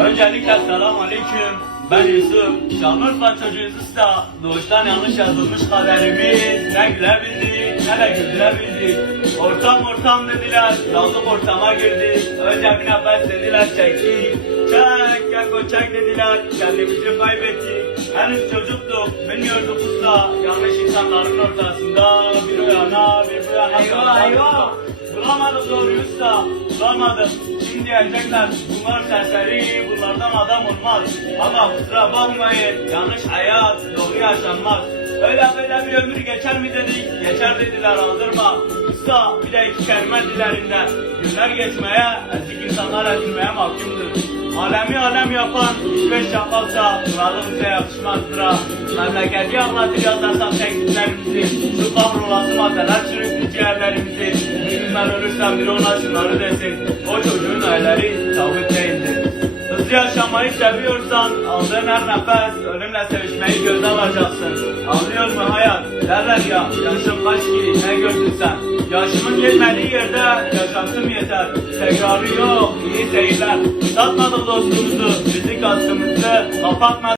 Öncelikle selamun aleyküm. Ben Yusuf. Şanlıurfa çocuğuyuz da doğuştan yanlış yazılmış kaderimiz. Ne gülebildik ne de güldürebildik. Ortam dediler, daldık ortama girdik. Önce bir nefes dediler çektik. Çek Gekko çek dediler, kendimizi kaybettik. Henüz çocuktuk, bilmiyorduk usta. Yanlış insanların ortasında bir o yana bir bu yana. Eyvah. Bulamadık doğruyu usta, bulamadık. Şimdi diyecekler, bunlar serseri, bunlardan adam olmaz. Ama kusura bakmayın, yanlış hayat, doğru yaşanmaz. Öyle böyle bir ömür geçer mi dedik, geçer dediler aldırma. Usta bir de iki kelime dillerinde, günler geçmeye, ezik insanlar ezilmeye mahkumdur. Alem yapan, 3-5 şakalsa, kralı bize yakışmazdır ha. Memleketi anlatır yazarsam tekliflerimizi, şu kavrulası maddeler çürüttü ciğerlerimizi. Bir gün ben ölürsem biri ona şunları desin, o çocuğun aileleri sabit değildir. Hızlı yaşamayı seviyorsan, aldığın her nefes, ölümle sevişmeyi göze alacaksın. Anlıyor mu hayat? Derler ya, yaşın kaç ki, ne gördün sen? Yaşımın gelmediği yerde yaşantım yeter. Tekrarı yok, iyi seyirler. Satmadık dostumuzu, bizi kastımızı kapatmadık.